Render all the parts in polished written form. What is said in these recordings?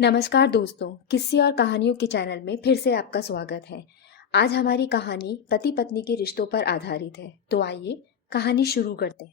नमस्कार दोस्तों, किस्से और कहानियों के चैनल में फिर से आपका स्वागत है। आज हमारी कहानी पति पत्नी के रिश्तों पर आधारित है। तो आइए कहानी शुरू करते हैं।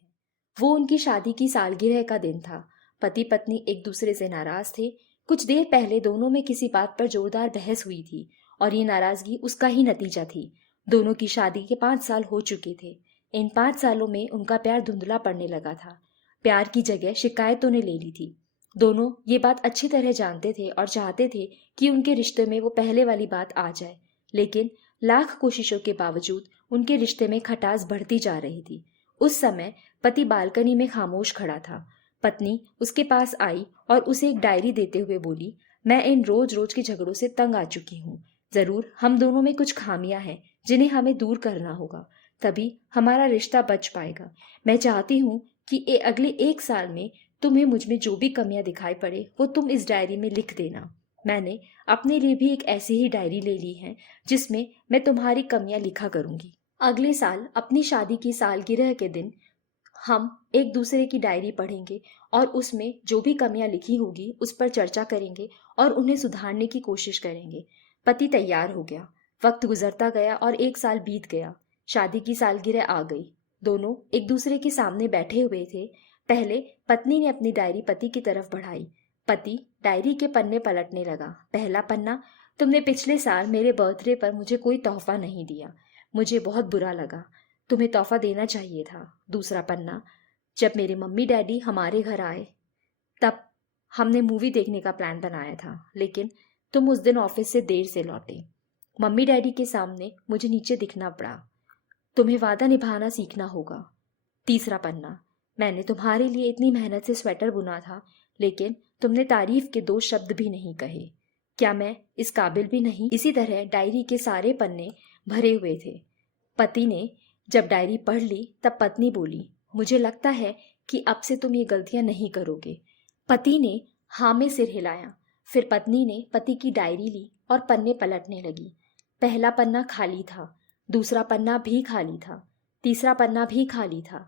वो उनकी शादी की सालगिरह का दिन था। पति पत्नी एक दूसरे से नाराज थे। कुछ देर पहले दोनों में किसी बात पर जोरदार बहस हुई थी और ये नाराजगी उसका ही नतीजा थी। दोनों की शादी के 5 साल हो चुके थे। इन 5 सालों में उनका प्यार धुंधला पड़ने लगा था। प्यार की जगह शिकायतों ने ले ली थी। दोनों ये बात अच्छी तरह जानते थे और चाहते थे कि उनके रिश्ते में वो पहले वाली बात आ जाए, लेकिन लाख कोशिशों के बावजूद उनके रिश्ते में खटास बढ़ती जा रही थी। उस समय पति बालकनी में खामोश खड़ा था। पत्नी उसके पास आई और उसे एक डायरी देते हुए बोली, मैं इन रोज रोज के झगड़ों से तंग आ चुकी हूँ। जरूर हम दोनों में कुछ खामियां हैं जिन्हें हमें दूर करना होगा, तभी हमारा रिश्ता बच पाएगा। मैं चाहती हूँ कि अगले 1 साल में तुम्हें मुझ में जो भी कमियां दिखाई पड़े वो तुम इस डायरी में लिख देना। मैंने अपने लिए भी एक ऐसी ही डायरी ले ली है जिसमें मैं तुम्हारी कमियां लिखा करूंगी। अगले साल अपनी शादी की सालगिरह के दिन हम एक दूसरे की डायरी पढ़ेंगे और उसमें जो भी कमियां लिखी होगी उस पर चर्चा करेंगे और उन्हें सुधारने की कोशिश करेंगे। पति तैयार हो गया। वक्त गुजरता गया और 1 साल बीत गया। शादी की सालगिरह आ गई। दोनों एक दूसरे के सामने बैठे हुए थे। पहले पत्नी ने अपनी डायरी पति की तरफ बढ़ाई। पति डायरी के पन्ने पलटने लगा। पहला पन्ना, तुमने पिछले साल मेरे बर्थडे पर मुझे कोई तोहफा नहीं दिया। मुझे बहुत बुरा लगा। तुम्हें तोहफा देना चाहिए था। दूसरा पन्ना, जब मेरे मम्मी डैडी हमारे घर आए तब हमने मूवी देखने का प्लान बनाया था, लेकिन तुम उस दिन ऑफिस से देर से लौटे। मम्मी डैडी के सामने मुझे नीचे दिखना पड़ा। तुम्हें वादा निभाना सीखना होगा। तीसरा पन्ना, मैंने तुम्हारे लिए इतनी मेहनत से स्वेटर बुना था, लेकिन तुमने तारीफ के 2 शब्द भी नहीं कहे। क्या मैं इस काबिल भी नहीं? इसी तरह डायरी के सारे पन्ने भरे हुए थे। पति ने जब डायरी पढ़ ली तब पत्नी बोली, मुझे लगता है कि अब से तुम ये गलतियां नहीं करोगे। पति ने हाँ में सिर हिलाया। फिर पत्नी ने पति की डायरी ली और पन्ने पलटने लगी। पहला पन्ना खाली था, दूसरा पन्ना भी खाली था, तीसरा पन्ना भी खाली था।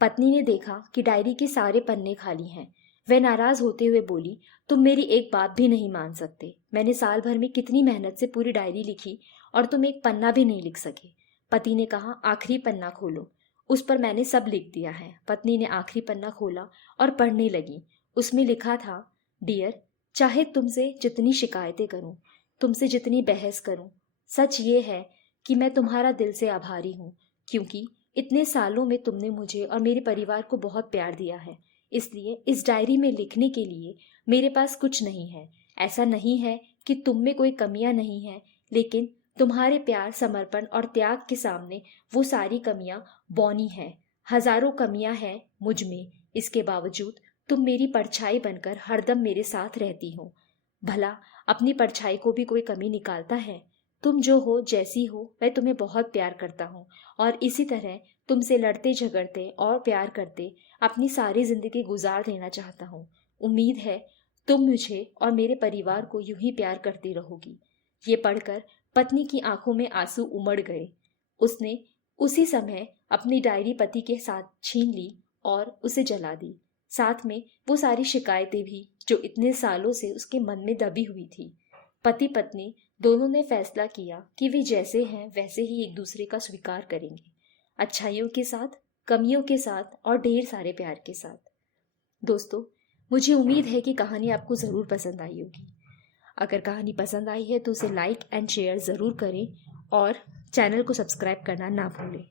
पत्नी ने देखा कि डायरी के सारे पन्ने खाली हैं। वह नाराज होते हुए बोली, तुम मेरी एक बात भी नहीं मान सकते। मैंने साल भर में कितनी मेहनत से पूरी डायरी लिखी और तुम एक पन्ना भी नहीं लिख सके। पति ने कहा, आखिरी पन्ना खोलो, उस पर मैंने सब लिख दिया है। पत्नी ने आखिरी पन्ना खोला और पढ़ने लगी। उसमें लिखा था, डियर, चाहे तुमसे जितनी शिकायतें करूं, तुमसे जितनी बहस करूं, सच ये है कि मैं तुम्हारा दिल से आभारी हूं, क्योंकि इतने सालों में तुमने मुझे और मेरे परिवार को बहुत प्यार दिया है। इसलिए इस डायरी में लिखने के लिए मेरे पास कुछ नहीं है। ऐसा नहीं है कि तुम में कोई कमियां नहीं है, लेकिन तुम्हारे प्यार, समर्पण और त्याग के सामने वो सारी कमियां बौनी हैं। हजारों कमियां हैं मुझ में, इसके बावजूद तुम मेरी परछाई बनकर हरदम मेरे साथ रहती हो। भला अपनी परछाई को भी कोई कमी निकालता है? तुम जो हो, जैसी हो, मैं तुम्हें बहुत प्यार करता हूँ और इसी तरह तुमसे लड़ते झगड़ते और प्यार करते अपनी सारी जिंदगी गुजार देना चाहता हूँ। उम्मीद है तुम मुझे और मेरे परिवार को यूं ही प्यार करती रहोगी। ये पढ़कर पत्नी की आंखों में आंसू उमड़ गए। उसने उसी समय अपनी डायरी पति के साथ छीन ली और उसे जला दी। साथ में वो सारी शिकायतें भी जो इतने सालों से उसके मन में दबी हुई थी। पति पत्नी दोनों ने फैसला किया कि वे जैसे हैं वैसे ही एक दूसरे का स्वीकार करेंगे, अच्छाइयों के साथ, कमियों के साथ और ढेर सारे प्यार के साथ। दोस्तों, मुझे उम्मीद है कि कहानी आपको ज़रूर पसंद आई होगी। अगर कहानी पसंद आई है तो उसे लाइक एंड शेयर ज़रूर करें और चैनल को सब्सक्राइब करना ना भूलें।